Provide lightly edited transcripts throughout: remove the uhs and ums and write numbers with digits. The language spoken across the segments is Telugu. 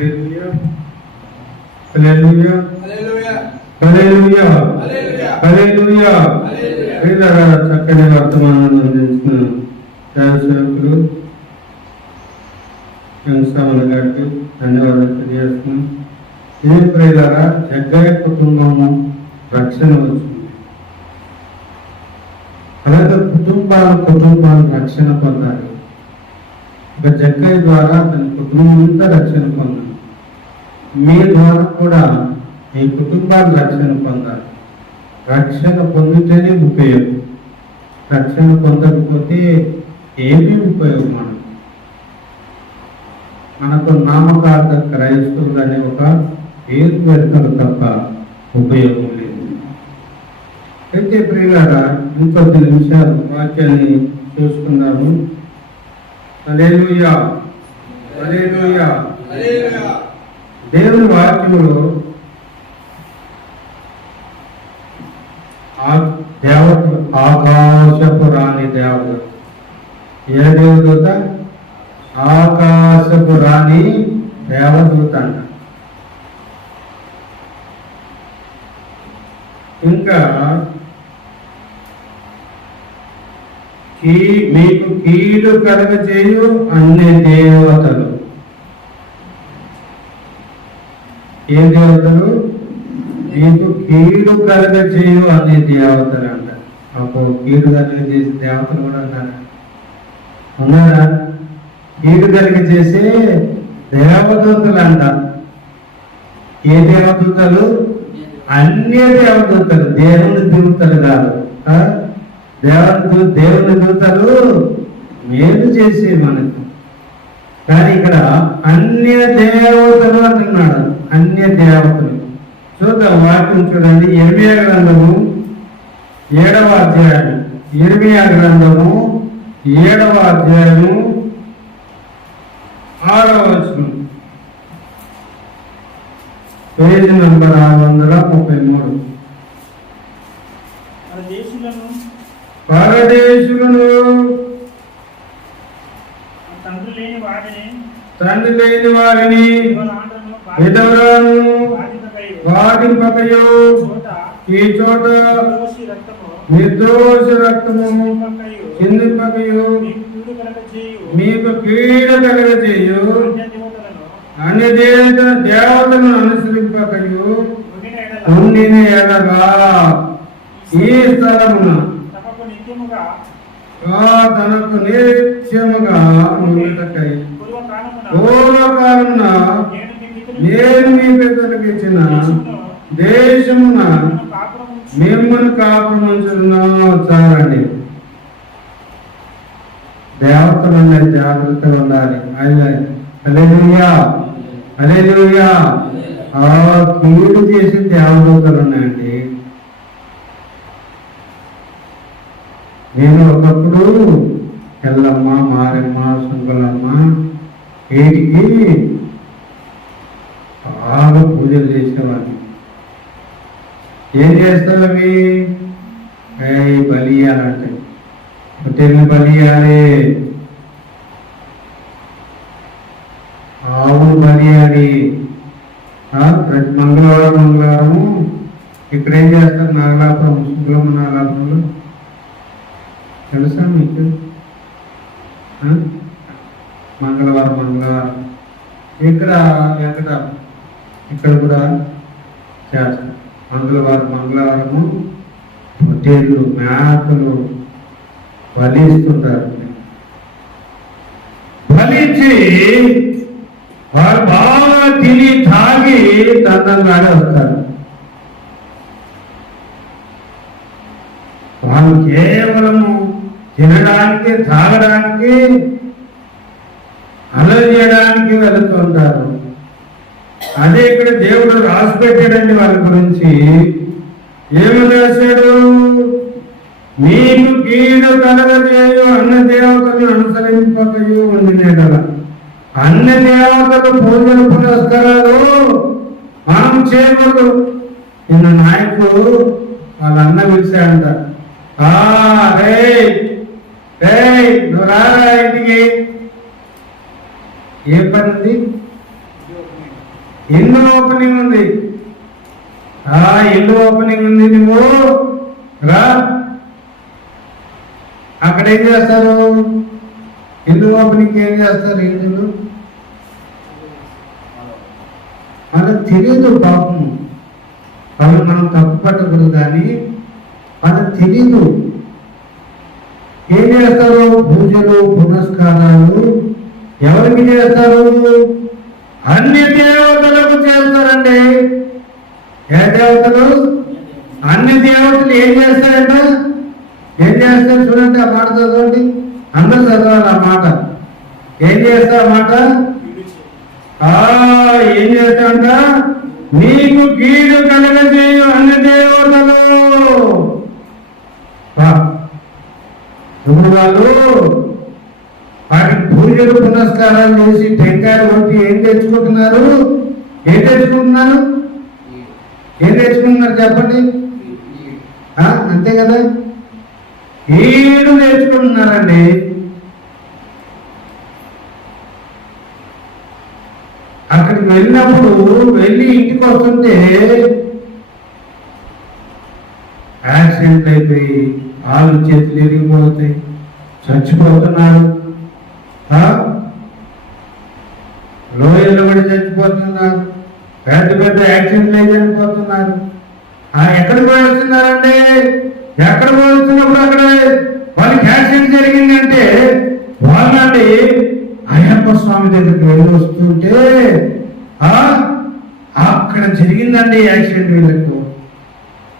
హల్లెలూయా హల్లెలూయా హల్లెలూయా. చక్కని వర్తమానాన్ని అందించిన సేవకులు వెంకటరమణ గారికి ధన్యవాదాలు తెలియజేస్తున్నాం. ఏ ప్రియులారా, జగ్గయ్య కుటుంబము రక్షణ వచ్చింది. అలాగే కుటుంబాలు రక్షణ పొందాలి. ఒక జగ్గయ్య ద్వారా తన కుటుంబం అంతా రక్షణ పొందాలి. మీ ద్వారా కూడా మీ కుటుంబాలు రక్షణ పొందాలి. రక్షణ పొందితేనే ఉపయోగం. రక్షణ పొందకపోతే ఏమీ ఉపయోగం. మనకు నామకార్థ క్రైస్తవులు అనే ఒక పేరు పెడతారు తప్ప ఉపయోగం లేదు. అయితే ప్రియులారా, ఇంకొద్ది నిమిషాలు వాక్యాన్ని చూసుకున్నాము. హల్లెలూయా హల్లెలూయా. దేవుని వాక్యంలో దేవతలు, ఆకాశపు రాణి దేవత. ఏ దేవదూత? ఆకాశపు రాణి దేవదూత అంట. ఇంకా మీకు కీడు కలగజేయు అన్ని దేవతలు. ఏ దేవతలు? మీకు కీడు కలగజేయు అన్ని దేవతలు అంట. అప్పుడు కీడు కలగజేసే దేవతలు కూడా అన్నారు. ఉన్నారా? కీడు కలిగజేసే దేవదూతలు అంట. ఏ దేవదూతలు? అన్య దేవదూతలు, దేవుని దూతలు కాదు. దేవుని దూతలు మేలు చేసే మనకు. కానీ ఇక్కడ అన్య దేవతలు అంటున్నాడు. అన్య దేవతలు. చూద్దాం వాక్యం చూడండి. ఇర్మియా గ్రంథము 7వ అధ్యాయం. ఇర్మియా గ్రంథము 7వ అధ్యాయము 6వ వచనం. Page number 633. పరదేశులను తండ్రి లేని వారిని విధవరాలను వాటింపకయు ఈ చోట నిర్దోష రక్తము చిందింపకయు మీకు కీడు కలగజేయు అన్య దేవతలను అనుసరింపకయు ఉండిన ఎడగా ఈ స్థలమున తనకు నిత్యముగా ఉండుటకై పూర్వకాలమున నేను మీ పెద్దలకు ఇచ్చిన దేశమున మిమ్మల్ని కాపురముంచున్నా. చాలండి. దేవతలు జాగ్రత్తగా ఉండాలి. హల్లెలూయా హల్లెలూయా. కీడు చేసి దేవదూతలు ఉన్నాయండి. నేను ఒకప్పుడు ఎల్లమ్మ, మారమ్మ, సుంకులమ్మ వీటికి బాగా పూజలు చేసేవాడిని. ఏం చేస్తారు అవి? బలి ఇవ్వాలంటే పొట్టేళ్ళని బలి ఇవ్వాలి, ఆవును బలి ఇవ్వాలి. ప్రతి మంగళవారము ఇక్కడ ఏం చేస్తారు? నాగలాపురం, శుక్లమ్మ నాగలాపురంలో తెలుసా మీకు? మంగళవారం ఇక్కడ కూడా చేస్తారు. మంగళవారము పొట్టేళ్ళు, మేకలు బలిస్తుంటారు. బలించి వారు బాగా తిని తాగి తండ్రి వస్తారు. వాళ్ళు కేవలము తినడానికి, తాగడానికి, అల్లరి చేయడానికి వెళుతుంటారు. అదే ఇక్కడ దేవుడు రాసి పెట్టాడండి వాళ్ళ గురించి. ఏమి రాశాడు? మీకు కీడు కలగజేయు అన్న దేవతను అనుసరింపకయు ఉండిన. అన్ని దేవతలు పూజలు పురస్కారాలు మనం చేయకూడదు. నిన్న నాయకుడు వాళ్ళ అన్న పిలిచాడంట. నువ్వు రారా ఇంటికి. ఏ పని ఉంది? ఇల్లు ఓపెనింగ్ ఉంది, ఇల్లు ఓపెనింగ్ ఉంది, నువ్వు రా. అక్కడ ఏం చేస్తారు? ఇల్లు ఓపెనింగ్ ఏం చేస్తారు? ఇల్లు వాళ్ళకి తెలియదు పాపం, వాళ్ళు మనం తప్పు పట్టకూడదు, కానీ వాళ్ళకి తెలీదు. ఏం చేస్తారు? పూజలు పునస్కారాలు ఎవరికి చేస్తారు? అన్ని దేవతలకు చేస్తారండి. ఏ దేవతలు? అన్ని దేవతలు ఏం చేస్తారంట? ఏం చేస్తారు? చూడండి, ఆ మాట చదవండి, అందరూ చదవాలి ఆ మాట. ఏం చేస్తారు ఆ మాట? ఏం చేస్తారంట? నీకు కీడు కలగజేయు అన్ని దేవతలు. ఇప్పుడు వాళ్ళు వాటికి పూజలు పునస్కారాలు చేసి టెంకాయలు కొట్టి ఏం తెచ్చుకుంటున్నారు? ఏం తెచ్చుకుంటున్నారు? ఏం తెచ్చుకుంటున్నారు చెప్పండి? అంతే కదా, కీడు తెచ్చుకుంటున్నారండి. అక్కడికి వెళ్ళినప్పుడు వెళ్ళి ఇంటికి వస్తుంటే యాక్సిడెంట్ అయిపోయి కాళ్ళు చేతులు ఎరిగిపోతాయి, చచ్చిపోతున్నారు, లోయల్లో పడి చచ్చిపోతున్నారు, పెద్ద పెద్ద యాక్సిడెంట్లు అయితే చనిపోతున్నారు. ఎక్కడికి పోయిస్తున్నారంటే, ఎక్కడ పోయిస్తున్నప్పుడు అక్కడ వాళ్ళకి యాక్సిడెంట్ జరిగిందంటే వాళ్ళండి అయ్యప్ప స్వామి దగ్గరికి వెళ్ళి వస్తుంటే అక్కడ జరిగిందండి యాక్సిడెంట్. వీళ్ళకు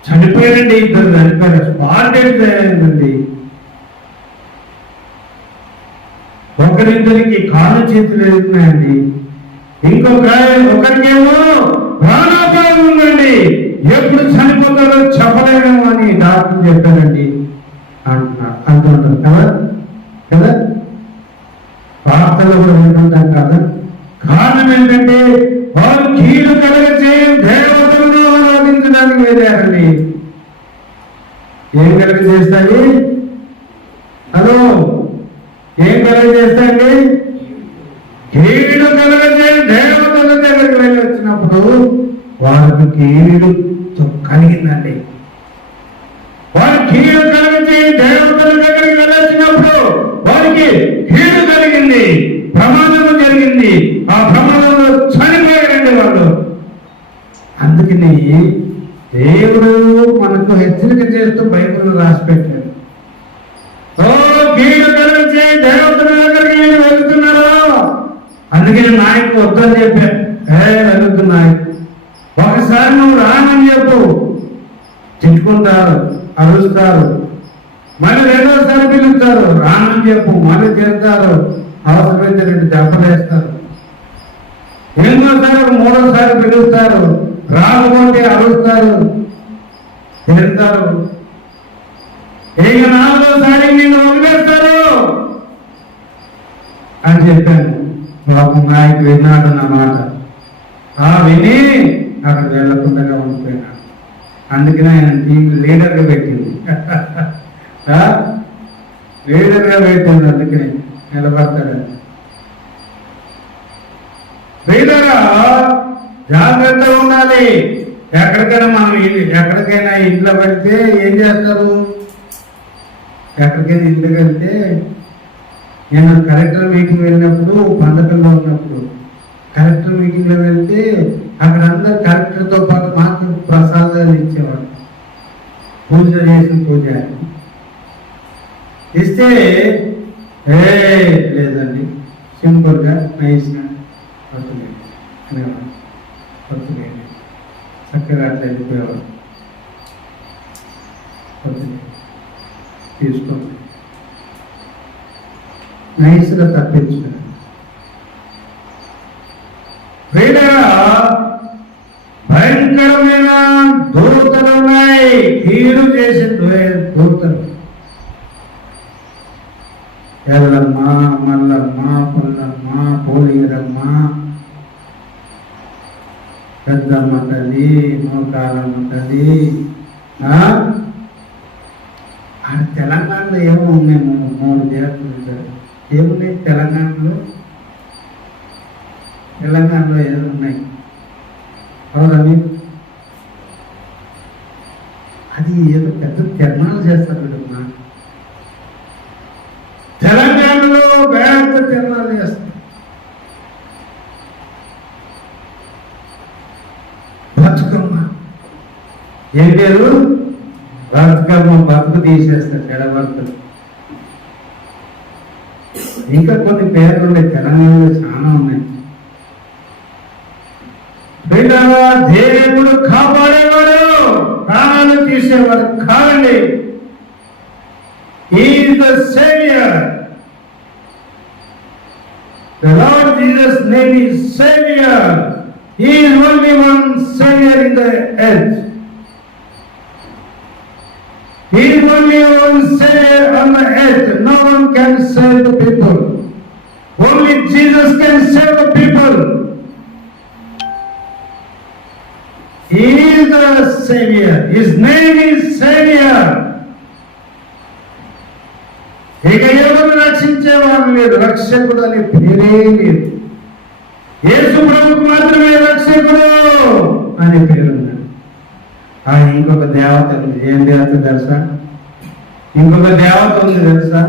చనిపోయారండి, ఇద్దరు చనిపోయారు, స్పాట్ డెత్ అయిందండి. ఒకరిద్దరికి కాళ్ళు చేతులు ఎదుగుతున్నాయండి, ఒకరికేమో ప్రాణాపాయం ఉందండి, ఎప్పుడు చనిపోతారో చెప్పలేమేమో అని డాక్టర్ చెప్పారండి అంటుంటారు కదా కదా వార్తలు కూడా వింటుంటాం కదా. కారణం ఏంటంటే వారు కీడు కలగచేయ దేవతలను ఆరాధించడానికి వెళ్ళారండి. ఏం కలగ చేస్తాయి? హలో, ఏం కలగ చేస్తాయండి? కీడు కలగచేయ దేవతల దగ్గరికి వెళ్ళి వచ్చినప్పుడు వారికి కీడు కలిగిందండి. వారి కీడు కలగచేయ దేవతల దగ్గరికి వెళ్ళొచ్చినప్పుడు వారికి కీడు కలిగింది, ప్రమాదము జరిగింది. ఆ ప్రమాదంలో చనిపోయారండి వాళ్ళు. అందుకని దేవుడు మనకు హెచ్చరిక చేస్తూ బైబిల్ రాసి పెట్టాడు. కీడు కలిగించే దేవతల దగ్గరికి వెళ్తున్నారో, అందుకని నాయకు వద్దని చెప్పాను. వెళ్తున్నాయి, ఒకసారి నువ్వు రానని చెప్పు, తిట్టుకుంటారు, అరుస్తారు. మళ్ళీ రెండోసారి పిలుస్తారు, రానని చెప్పు, మళ్ళీ తిడతారు, అవసరమైతే 2 దెబ్బలేస్తారు. ఎన్నోసారి మూడోసారి పిలుస్తారు, రాకపోతే అరుస్తారు, తిడతారు. ఇక 4వసారి నిన్ను వదిలేస్తారు అని చెప్పాను. పాపం నాయకు విన్నాడు నా మాట. విని అక్కడ వెళ్ళకుండా ఉండిపోయినాడు. అందుకనే ఆయన టీం లీడర్గా పెట్టింది, లీడర్గా పెట్టింది. అందుకనే నిలబడతాడని. లీడరా జాగ్రత్తగా ఉండాలి. ఎక్కడికైనా ఇంట్లో పెడితే ఏం చేస్తారు? ఎక్కడికైనా ఇంటికి వెళ్తే, నేను కలెక్టర్ మీటింగ్ వెళ్ళినప్పుడు, పండగల్లో ఉన్నప్పుడు కలెక్టర్ మీటింగ్లో వెళ్తే అక్కడ అందరు కలెక్టర్తో పాటు మాకు ప్రసాదాలు ఇచ్చేవాడు. పూజ చేసిన పూజ ఇస్తే లేదండి, సింపుల్గా నైస్గా వద్దులేండి అనేవాడు. వద్దులేండి, చక్కగా అట్లా వెళ్ళిపోయేవాడు. వద్దులేండి, తీసుకోండి, నైస్గా తప్పించుకున్నాడు. భయంకరమైన దూతలు ఉన్నాయి, కీడు చేసే దూతలు. ఎల్లమ్మ, మల్లమ్మ, పుల్లమ్మ, పోలీరమ్మ, పెద్దమ్మ తల్లి, మోకాలమ్మ తల్లి. తెలంగాణలో ఏమో ఉన్నాయి, 3 దేవతలు ఏమున్నాయి తెలంగాణలో? తెలంగాణలో ఏదో ఉన్నాయి. అవునండి. అది ఏదో పెద్ద తిరణాలు చేస్తారు కదమ్మా. తెలంగాణలో పెద్ద తిరణాలు చేస్తారు. బతుకమ్మ ఏం పేరు? బతుకమ్మ. బతుకు తీసేస్తారు చెడబతులు. ఇంకా కొన్ని పేర్లు ఉన్నాయి తెలంగాణలో, చాలా ఉన్నాయి. దేవుడు కాపాడేవాడు, ప్రాణాలు తీసేవాడు కాదండి. He is the Savior. The Lord Jesus' name is Savior. He is only one Savior in the earth. He is only one Savior on the earth. No one can save the people. Only Jesus can save the people. He is the Savior. His name is Savior. ఇక ఎవరు రక్షించేవాడు లేదు, రక్షకుడు అనే పేరే లేదు. యేసు ప్రభువుకు మాత్రమే రక్షకుడు అనే పేరు ఉంది. ఇంకొక దేవత ఉంది. ఏం దేవత తెలుసా? ఇంకొక దేవత ఉంది తెలుసా?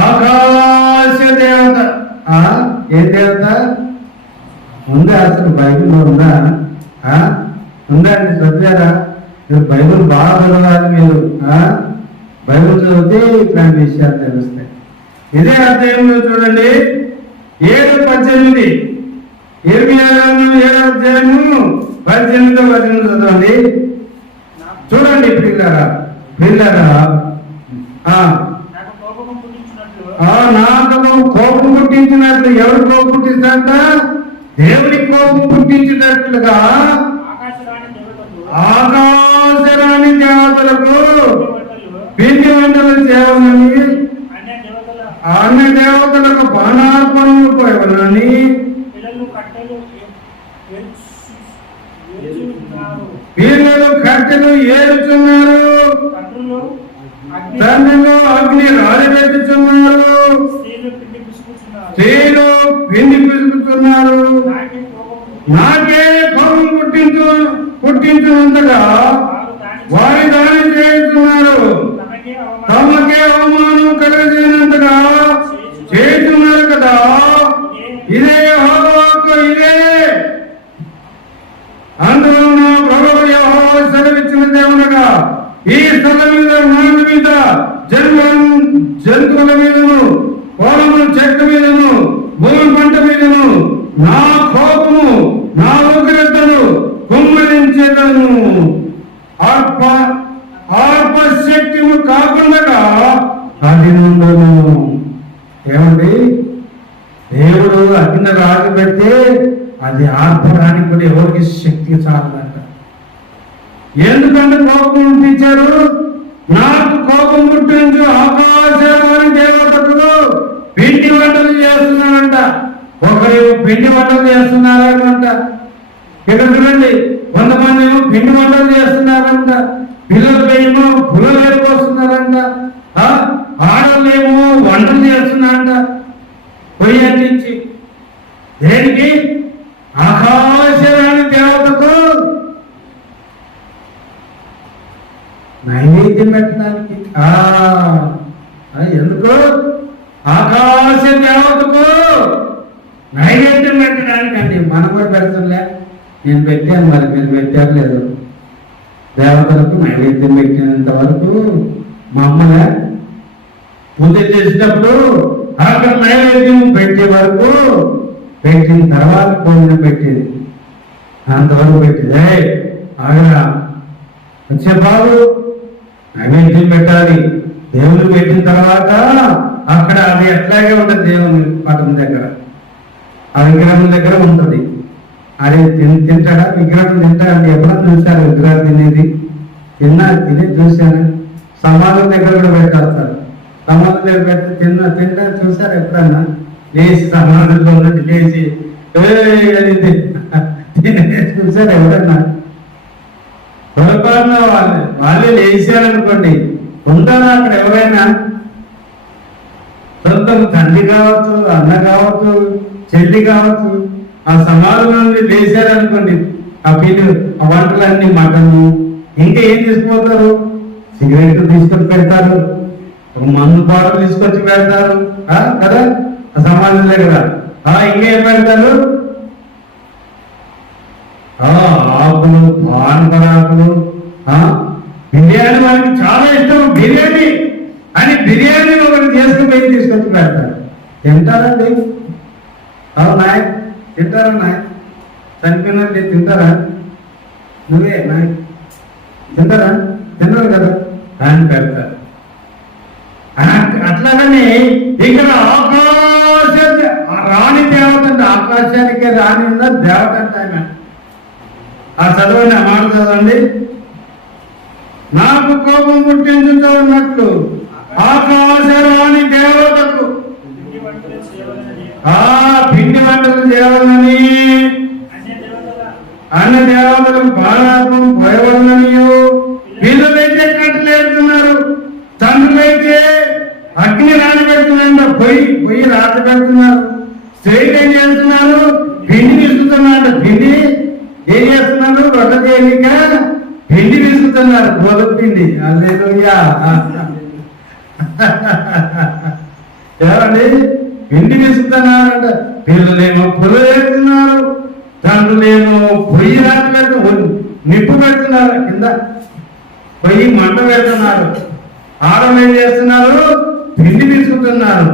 ఆకాశ దేవత. ఏ దేవత ఉందా? అసలు బైబిల్లో ఉందా? ఉందా అండి? చదివారా? మీరు బైబిల్ బాగా చదవాలి. మీరు బైబిల్ చదివితే ఇట్లాంటి విషయాలు తెలుస్తాయి. ఇదే అధ్యాయంలో చూడండి, 7:18. 7 అధ్యాయము 18వ వచనం చదవండి. చూడండి పిల్లరా, నాకు కోపం పుట్టించినట్లు. ఎవరు కోపం పుట్టించారంట? దేవుడికి కోపం పుట్టించినట్లుగా ఆకాశరాణి దేవతలకు పిండి వంటలు చేయాలని, అన్న దేవతలకు బాణార్పణలు పోయాలని పిల్లలు కట్టెలు ఏరుచున్నారు, తండ్రిలో అగ్ని రాలిపెట్టుచున్నారు, స్త్రీలు పిండి పిసుకుతున్నారు. నాకే కోపం పుట్టించినంతగా వారి దాడి చేస్తున్నారు. తమకే అవమానం కలిగినంతగా చేస్తున్నారు కదా. ఇదే యెహోవాకు, ఇదే అందువలన ప్రభువు యెహోవా సెలవిచ్చిన దేవుడగా, ఈ స్థలం మీద, నాటి మీద, జంతువుల మీదను, పొలముల చెట్ల మీదను, భూమి పంట మీదను నా కోపము, నా ఉగ్రతను కుమ్మరించేదను. ఆర్పశక్తిము కాకుండా అది నుండును. ఏమండి? దేవుడు అగ్ని రాజు పెడితే అది ఆర్పడానికి కూడా ఎవరికి శక్తి చాలంట. ఎందుకంటే కోపం పుట్టించారు? నాకు కోపం పుట్టించు ఆకాశవాణి దేవతలు పిండి వంటలు చేస్తున్నారంట. ఒకరు పిండి వంటలు చేస్తున్నారంట. ఇక్కడ చూడండి, 100 మంది ఏమో పిండి వంటలు చేస్తున్నారంట. పిల్లలేమో పుల్లలు ఏర్పడుతున్నారంట. ఆడలేమో వంటలు చేస్తున్నారంట పొయ్యి అంటించి. దేనికి? ఆకాశవాణి దేవతకు నైవేద్యం పెట్టడానికి. ఎందుకు? ఆకాశ దేవతకు నైవేద్యం పెట్టడానికి అండి. మనం కూడా పెడతాంలే. నేను పెట్టాను, మరి మీరు పెట్టారు లేదు. దేవతలకు నైవేద్యం పెట్టినంత వరకు మా అమ్మగా పూజ చేసేటప్పుడు అక్కడ నైవేద్యం పెట్టే వరకు, పెట్టిన తర్వాత భోజనం పెట్టేది. అంతవరకు పెట్టేది. ఆగరా వచ్చే బాబు, నైవేద్యం పెట్టాలి. దేవుడు పెట్టిన తర్వాత అక్కడ అది ఎట్లాగే ఉంటుంది. దేవుని పటం దగ్గర, ఆ విగ్రహం దగ్గర ఉంటుంది. అది తింటాడా? విగ్రహం తింటాడండి. ఎప్పుడన్నా చూశారు విగ్రహం తినేది? తినే చూశాను. సమాధం దగ్గర కూడా పెట్టేస్తారు. సమాధం దగ్గర పెట్టి తింటా చూశారు ఎప్పుడన్నా? లేచి సమాధంలో ఉన్నట్టు లేచి చూశారు ఎవరన్నా? పొరపాటున వాళ్ళే లేచారనుకోండి, ఉంటారా అక్కడ ఎవరైనా? సొంతం తండ్రి కావచ్చు, అన్న కావచ్చు, చెల్లి కావచ్చు, ఆ సమాధం నుండి లేచారనుకోండి, ఆ పిండి ఆ వంటలన్నీ మటను, ఇంకా ఏం తీసుకుపోతారు? సిగరెట్లు తీసుకొని పెడతారు, మందు బాటలు తీసుకొచ్చి పెడతారు కదా ఆ సమాజం దగ్గర. ఇంకేం పెడతారు? ఆకులు, పానపరాకులు. బిర్యానీ వాళ్ళకి చాలా ఇష్టం, బిర్యానీ అని బిర్యానీ ఒకటి చేసుకుని తీసుకొచ్చి పెడతారు. తింటారండి? నాయ తింటారా? నాయ చనిపోయినట్టు తింటారా? నువ్వే నాయ తింటారా? తిన్నారు కదా దాన్ని పెడతారు. అట్లాగని ఇక్కడ ఆకాశ రాణి దేవత అంటే ఆకాశానికి రాణి ఉన్న దేవత అంటే ఆమె. ఆ చదవండి, ఆ మాట చదవండి. నాకు కోపం పుట్టించుతున్నట్లు ఆకాశ రాణి దేవతకు పిండి వంటలు చేయాలని అన్న దేవతలకు బాణాత్మం పోయవలనని పిల్లలైతే కట్టలేడుతున్నారు, తండ్రులైతే అగ్ని రాని పెడుతున్నారు, పొయ్యి రాత పెడుతున్నారు. స్త్రీలు ఏం చేస్తున్నారు? పిండి విసుకుతున్నారు. పిండి ఏం చేస్తున్నారు? రొట్టె చేయక పిండి విసుకుతున్నారు, గోధుమ పిండి. హల్లెలూయా. ఏమండి? పిండి విసుకుతున్నారంట. పిల్లలేమో పొల వేస్తున్నారు, తండ్రులేమో పొయ్యి రాత పెడుతున్నారు, నిప్పు పెడుతున్నారు, కింద పొయ్యి మంట పెడుతున్నారు. ఆడలు ఏం చేస్తున్నారు? పిండి తీసుకుంటున్నారు.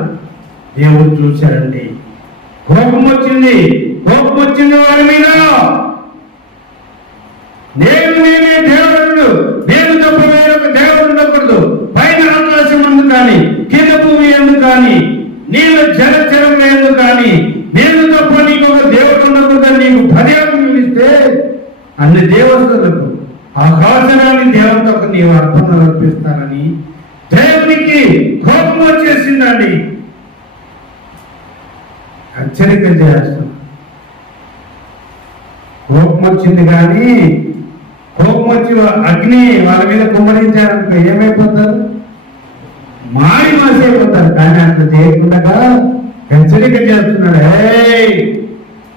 దేవుడు చూశాడండి, కోపం వచ్చింది వారి మీద. నేనే దేవుడు, నేను తప్ప వేరొక దేవుడు ఉండకూడదు. పైన ఆకాశం అందు కానీ, కింద భూమి ఎందుకు కానీ, నీళ్ళు జలచరం ఎందుకు కానీ, నేను తప్ప నీకు ఒక దేవుడు ఉండకూడదని నీకు పర్యావరణ ఇస్తే అన్ని దేవతలకు ఆకాశాన్ని దేవతకు నీవు అర్పణ అర్పిస్తానని దేవునికి కోపం వచ్చేసిందండి. హెచ్చరిక చేస్తాం. కోపం వచ్చింది కానీ, కోపం వచ్చి అగ్ని వాళ్ళ మీద కుమ్మరించారనుకో ఏమైపోతారు? మాయమాసైపోతారు. కానీ అట్లా చేయకుండా హెచ్చరిక చేస్తున్నాడు.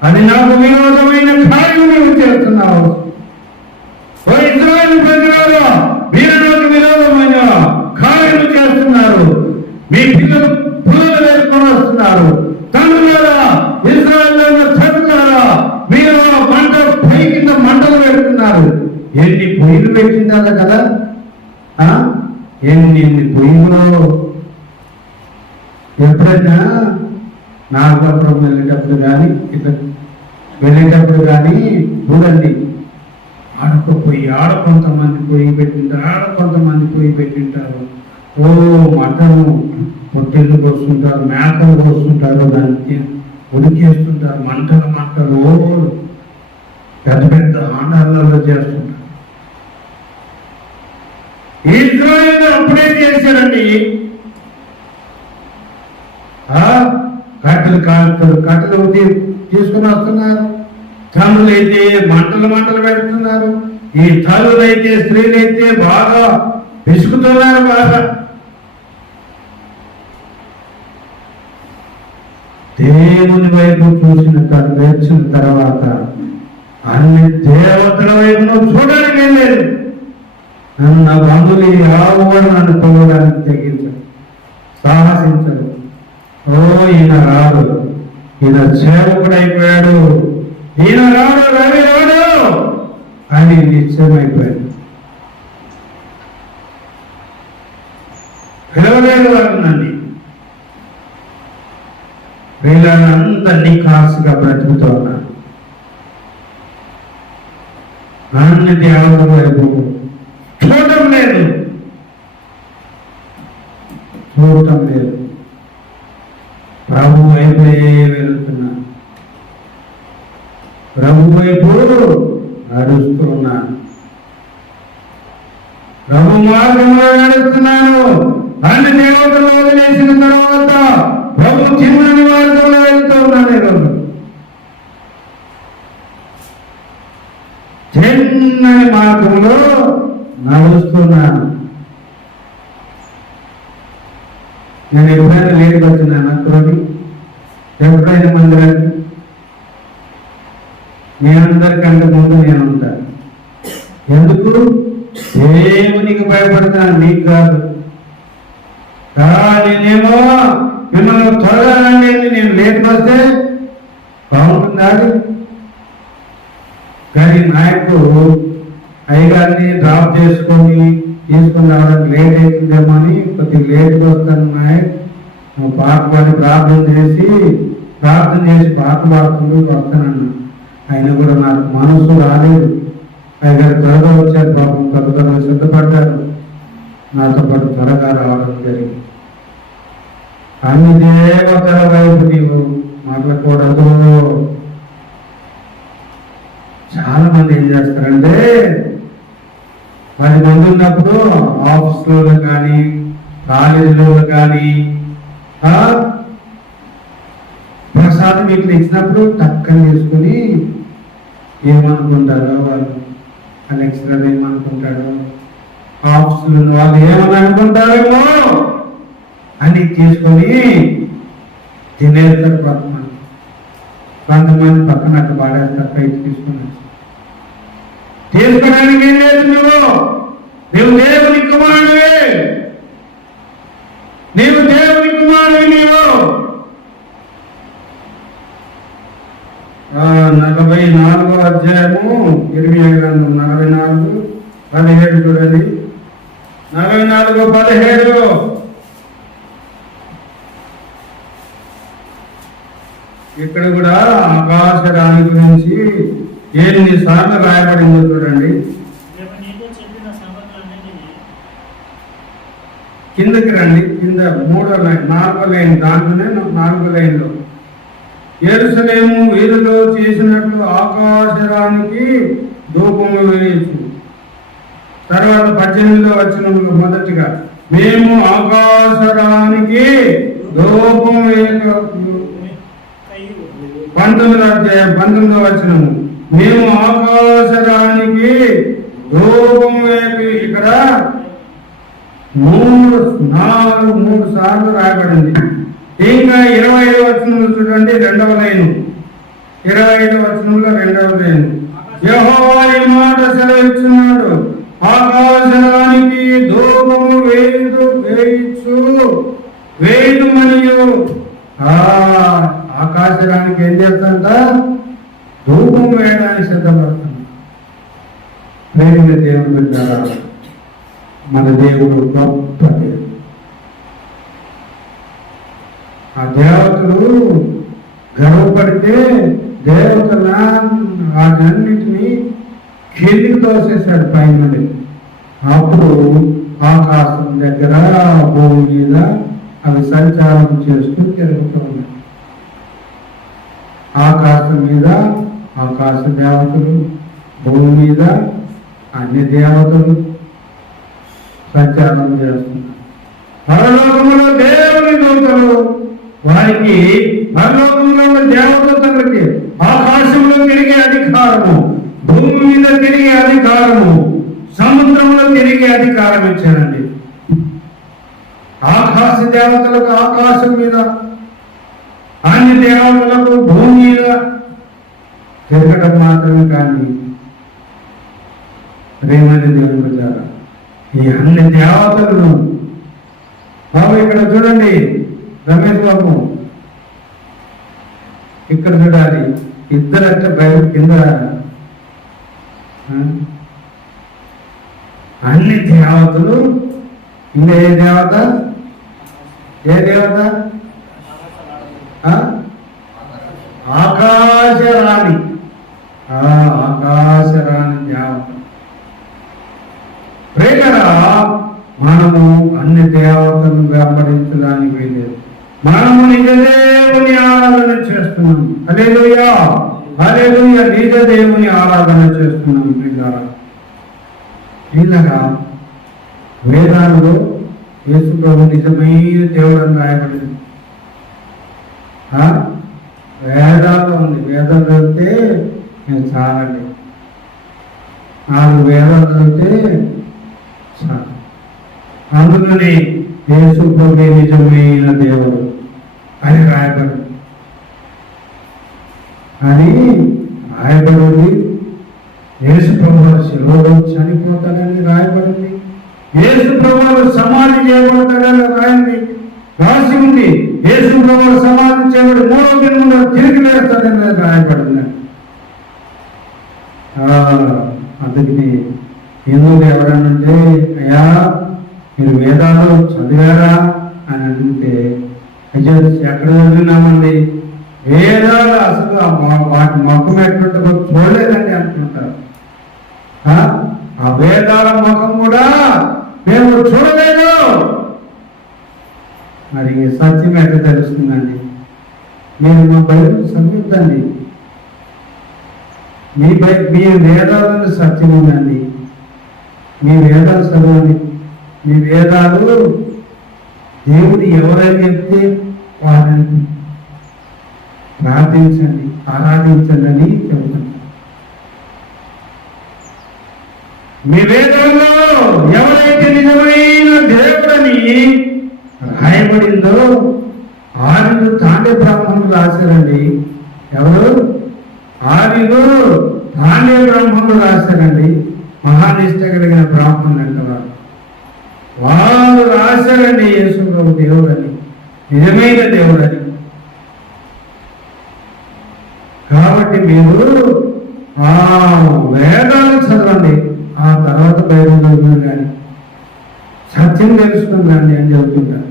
అది నాకు విరోధమైన కార్యం నీవు చేస్తున్నావు. ఓ ఇశ్రాయేలు ప్రజలారా, మీరు నాకు విరోధమైన కార్యము చేస్తున్నారు. మీ పిల్లలు పుల్లలు వేసుకొని వస్తున్నారు. తండ్రులారా, ఇశ్రాయేలు తండ్రులారా, మీరు మంట పై కింద మంటలు పెడుతున్నారు. ఎన్ని పొయ్యిలు పెట్టిందా కదా, ఎన్ని పొయ్యిలో. ఎప్పుడైనా నాగపురం వెళ్ళేటప్పుడు కానీ, ఇట్లా వెళ్ళేటప్పుడు కానీ చూడండి, ఆడ కొంతమంది పొయ్యి పెట్టింటారు, కొంతమంది పొయ్యి పెట్టింటారు. మటను పొట్టెళ్ళు కోసుకుంటారు, మేకలు కోసుకుంటారు, దానికి ఉడికేస్తుంటారు, మంటలు పెద్ద పెద్ద ఆండాలలో చేస్తుంటారు. ఇశ్రాయేలు అప్పుడే చేశారండి. కట్టెలు కాలుతారు, కట్టెలు తీసుకుని వస్తున్నారు. తండ్రులైతే మంటలు పెడుతున్నారు. ఈ తల్లులైతే స్త్రీలైతే బాగా పిసుకుతున్నారు. బాగా దేవుని వైపు వేసిన తర్వాత అన్ని దేవతల వైపును చూడడానికి వెళ్ళలేదు. నా బంధువులు ఎవరు నన్ను పోవడానికి తెగించరు, సాహసించరు. ఈయన రాడు, ఈయన సేవకుడు అయిపోయాడు, ఈయన రాడు, రవి రాడు అని నిశ్చయమైపోయాడు. పిలవలేదు వారినండి. వీళ్ళంతా నిఖాసుగా బ్రతుకుతూ ఉన్నారు. అన్ని దేవతల వైపు చూడటం లేదు. ప్రభు వైపు వెళుతున్నారు, ప్రభు వైపు నడుస్తున్నాను, ప్రభు మార్గంలో నడుస్తున్నాను. అన్ని దేవతలు వదిలేసిన తర్వాత ప్రభు చిన్నని మార్గంలో వెళ్తూ ఉన్నాను. ఈరోజు చిన్నని మార్గంలో నడుస్తున్నాను. నేను ఎప్పుడైనా లేట్గా వచ్చినాను అనుకోండి, ఎప్పుడైనా మందిరానికి మీ అందరికంటే ముందు నేను ఉంటాను. ఎందుకు? దేవునికి భయపడతాను, నీకు కాదు. నేనేమో మిమ్మల్ని త్వరగా రండి నేను లేకపోతే బాగుంటుందా? కానీ నాయకుడు అయ్యగారిని డ్రాప్ చేసుకొని తీసుకుని రావడానికి లేట్ అవుతుందేమో అని కొద్దిగా లేట్గా వస్తాను నాయక్, నువ్వు పాట పాడి ప్రార్థన చేసి పాట పాడుతుంటూ వస్తానన్నా. ఆయన కూడా నాకు మనసు రాలేదు. అయ్యగారు త్వరగా వచ్చారు, పాపం త్వరగా సిద్ధపడ్డారు, నాతో పాటు త్వరగా రావడం జరిగింది. అన్ని దేవతల వైపు నీవు మాట్లాడకూడదు. చాలా మంది ఏం చేస్తారంటే 10 మంది ఉన్నప్పుడు ఆఫీస్లో కానీ కాలేజీలో కానీ ప్రసాదం ఇట్లా ఇచ్చినప్పుడు టక్కన చేసుకుని ఏమనుకుంటారో వాళ్ళు, ఆ లెక్చరర్ ఏమనుకుంటాడో, ఆఫీసులో ఉన్న వాళ్ళు ఏమని అనుకుంటారేమో అని తీసుకొని తినేస్తారు. కొంతమంది పక్కన అట్లా పాడేస్తారు, పైకి తీసుకోవడానికి ఏం లేదు. నువ్వు దేవుని కుమారుడివే, నీవు దేవుని కుమారుడివి. నీవు 44వ అధ్యాయము 44:17 చూడండి. 44:17 ఇక్కడ కూడా ఆకాశరాణి గురించి ఎన్నిసార్లు రాయబడిందో చూడండి. కిందకి రండి, కింద 4వ లైన్, దాంట్లోనే 4వ లైన్లో యెరూషలేము వీధిలో చేసినట్లు ఆకాశరానికి ధూపము వేయచ్చు. తర్వాత 18వ వచనంలో మొదటిగా మేము ఆకాశరానికి ధూపం వేయక, 19వ అధ్యాయం 19వ వచనము మేము ఆకాశరానికి ధూపం వేయక. ఇక్కడ 3 సార్లు రాయబడింది. ఇంకా 25వ వచనంలో చూడండి, 2వ లైను, 25వ వచనంలో 2వ లైను యెహోవా ఈ మాట సెలవిస్తున్నాడు, ఆకాశరానికి ధూపము వేయుచు మరియు ఆకాశరానికి ఏం చేస్తాంట? ధూపం వేయడానికి సిద్ధపడుతుంది. ప్రేమ దేవుని బిడ్డలారా, మన దేవుడు గొప్ప దేవుడు. ఆ దేవతలు గర్వపడితే దేవతల వాటన్నిటినీ కిందికి తోసేశాడు పైన. అప్పుడు ఆకాశం దగ్గర భూమి మీద అవి సంచారం చేస్తూ తిరుగుతూ ఉన్నాయి. ఆకాశం మీద ఆకాశ దేవతలు, భూమి మీద అన్ని దేవతలు సంచారం చేస్తున్నారు. పరలోకములో దేవుని దూతలు వారికి, పరలోకంలో ఉన్న దేవదూతలకి ఆకాశంలో తిరిగే అధికారము, భూమి మీద తిరిగే అధికారము, సముద్రంలో తిరిగే అధికారం ఇచ్చారండి. ఆకాశ దేవతలకు ఆకాశం మీద, అన్ని దేవతలకు భూమి మీద తిరగడం మాత్రమే. కానీ ప్రేమని దేవుని ప్రచారం ఈ అన్ని దేవతలను బాబు ఇక్కడ చూడండి, రమేష్ బాబు ఇక్కడ చూడాలి. ఇద్దరంటే బయట కింద అన్ని దేవతలు. ఇంకా ఏ దేవత? ఆకాశరాణి. ఆకాశరాణి దేవత. ప్రేమరా, మనము అన్ని దేవతలను వెంబడించడానికి వెళ్ళేది. మనము నిజ దేవుని ఆరాధన చేస్తున్నాం. హల్లెలూయా, హల్లెలూయా. నిజ దేవుని ఆరాధన చేస్తున్నాం. ఇలాగా వేదాలలో యేసు ప్రభు నిజమైన దేవుడు అని రాయబడింది. వేదాల్లో ఉంది. వేదాలు చదివితే నేను చాలండి, 4 వేదాలు చదివితే చాలు. అందుకని యేసు ప్రభు నిజమైన దేవుడు అని రాయబడింది. అని రాయబడింది. యేసు ప్రభువు శిలువలో చనిపోతాడని రాయబడింది. యేసు ప్రభువు సమాధి చేయబడతాడని రాసి ఉంది. యేసు ప్రభువు సమాధి చేయబడి 3వ దినమున తిరిగి లేస్తాడని రాయబడింది. అందుకని హిందువులు ఎవరనంటే, అయ్యా మీరు వేదాలు చదివారా అని అడిగితే, అయ్యా ఎక్కడ చదివినామండి, వేదాలు అసలు వాటి ముఖం ఎట్లుంటుందో చూడలేదండి అంటుంటారు. ఆ వేదాల ముఖం కూడా మేము చూడలేదు. మరి సత్యం ఎట్లా తెలుస్తుందండి? మీరు మా బైబిల్ చదువుతండి. మీ వేదాలను సత్యం ఉందండి. మీ వేదాలు చదవండి. మీ వేదాలు దేవుడు ఎవరైనా చెప్తే వారిని ప్రార్థించండి, ఆరాధించండి అని చెబుతాను. మీ వేదంలో ఎవరైతే నిజమైన దేవుడని రాయబడిందో ఆర్యులు తాండే బ్రాహ్మణులు రాశారండి. ఎవరు? ఆర్యులు తాండే బ్రాహ్మణులు రాశారండి. మహానిష్ట కలిగిన బ్రాహ్మణులు అంటారు. వారు రాశారండి యేసు ప్రభు దేవుడని, నిజమైన దేవుడని. కాబట్టి మీరు ఆ వేదాలు చదవండి, ఆ తర్వాత బైబిల్ చదువుతున్నారు. కానీ సత్యం తెలుసుకుందండి అని చెబుతుంటారు.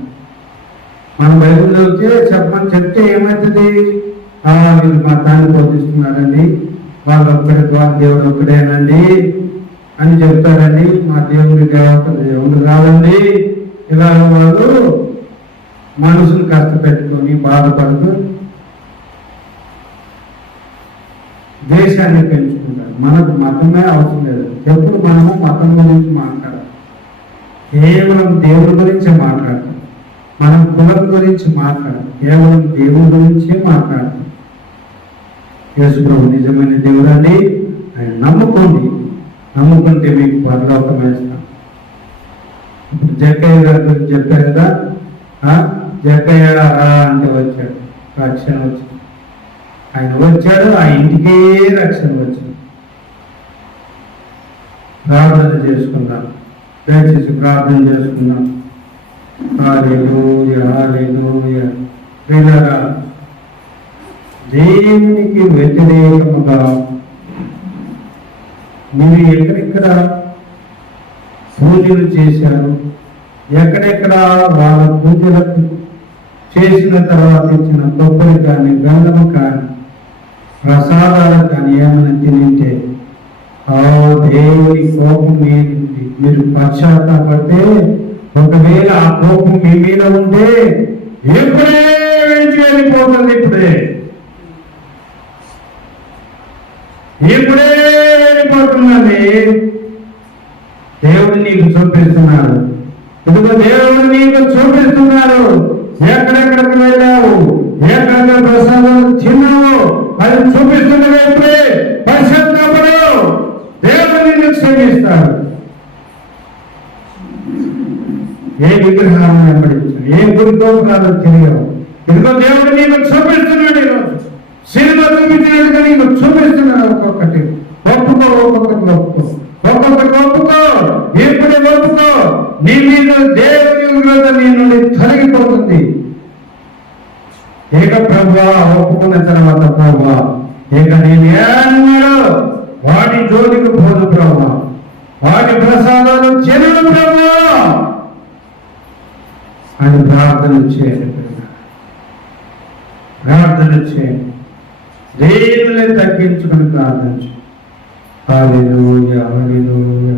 మనం బైబిల్ చదివితే చెప్తే ఏమవుతుంది? వీళ్ళు మతాన్ని బోధిస్తున్నారండి, వాళ్ళ దేవుడు ఒక్కడేనండి అని చెప్తారండి. మా దేవుడి దేవుడు కాదండి. ఇలా వాళ్ళు మనసును కష్టపెట్టుకొని బాధపడుతూ దేశాన్ని పెంచుకుంటారు. మనకు మతమే అవసరం లేదు. ఎప్పుడు మనము మతం గురించి మాట్లాడాలి, కేవలం దేవుడి గురించే మాట్లాడతాం. మనం కులం గురించి మాట్లాడాలి, కేవలం దేవుడి గురించే మాట్లాడతాం. యేసు ప్రభు నిజమైన దేవుడు అండి. ఆయన నమ్ముకోండి, నమ్ముకుంటే మీకు పరలోకం వేస్తాం. జక్కయ్య గారి గురించి చెప్పారు కదా, జక్కయ్య అంటే వచ్చాడు, రక్షణ వచ్చింది. ఆయన వచ్చాడు, ఆ ఇంటికే రక్షణ వచ్చింది. ప్రార్థన చేసుకుందాం, దయచేసి ప్రార్థన చేసుకుందాం. హల్లెలూయా, హల్లెలూయా. ప్రియులారా, దేవునికి వ్యతిరేకముగా మీరు ఎక్కడెక్కడ పూజలు చేశారు, ఎక్కడెక్కడ వాళ్ళ పూజలకు చేసిన తర్వాత ఇచ్చిన కొబ్బరి కానీ గంధము కానీ ప్రసాదాలు కానీ ఏమైనా తింటే దేవుని కోపం మీరు పశ్చాత్తాపడితే, ఒకవేళ ఆ కోపం మీ మీద ఉంటే ఎప్పుడే వెళ్ళిపోతుంది. ఇప్పుడే వెళ్ళిపోతుందండి. దేవుడు నీకు చూపిస్తున్నాడు. ఇదిగో దేవుడు నీకు చూపిస్తున్నాడు. ఎక్కడెక్కడికి వెళ్ళావు, ఎక్కడెక్కడ ప్రసాదం తిన్నావు, అది చూపిస్తున్నది. ఎప్పుడే పశ్చాత్తాపడు, దేవుడు నిన్ను క్షమిస్తాడు. ఏ విగ్రహాలను వెంబడించావు, ఏ గురిగోపురాలు తిరిగావు, ఇదిగో దేవుడు నీకు చూపిస్తున్నాడు. ఈరోజు సినిమా చూపించినట్టుగా నీకు చూపిస్తున్నాడు. ఒక్కొక్కటి ఒప్పుకో, ఒక్కొక్కటి ఒప్పుకో. ఇప్పుడే ఒప్పుకో. నీ మీద దేవుని ఉగ్రత నీ నుండి తొలగిపోతుంది. ఏక ప్రభువా ఒప్పుకున్న తర్వాత, ప్రభువా ఇక నేను ఏమన్నాడు వాటి జోలికి పోదు ప్రభువా, వాటి ప్రసాదాలు చెరువు ప్రభువా అని ప్రార్థన చేయండి. ప్రార్థన చేయండి. దేవుని తగ్గించుకుని ప్రార్థించు. హల్లెలూయా, హల్లెలూయా.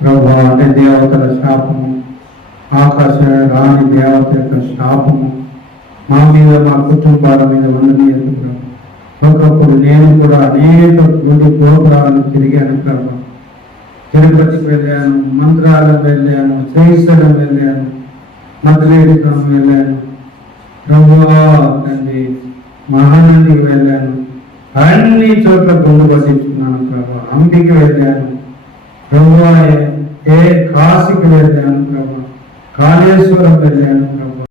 ప్రభువా అంటే దేవతల శాపము, ఆకాశ రాణి దేవత యొక్క శాపము మా మీద, మా కుటుంబాల మీద ఉండలేదు ప్రభు. ఒకప్పుడు నేను కూడా అనేక గుడి గోపురాలను తిరిగాను ప్రభు. తిరుపతికి వెళ్ళాను, మంత్రాలకు వెళ్ళాను, శ్రీశైలం వెళ్ళాను, మధురేశ్వరం వెళ్ళాను, ప్రభువా తండ్రి మహానందికి వెళ్ళాను. అన్ని చోట్ల గుండు పట్టించుకున్నాను ప్రభు. హంపికి వెళ్ళాను ప్రభువా, కాశీకి వెళ్ళాను ప్రభు, కాళేశ్వరం వెళ్ళాను ప్రభు.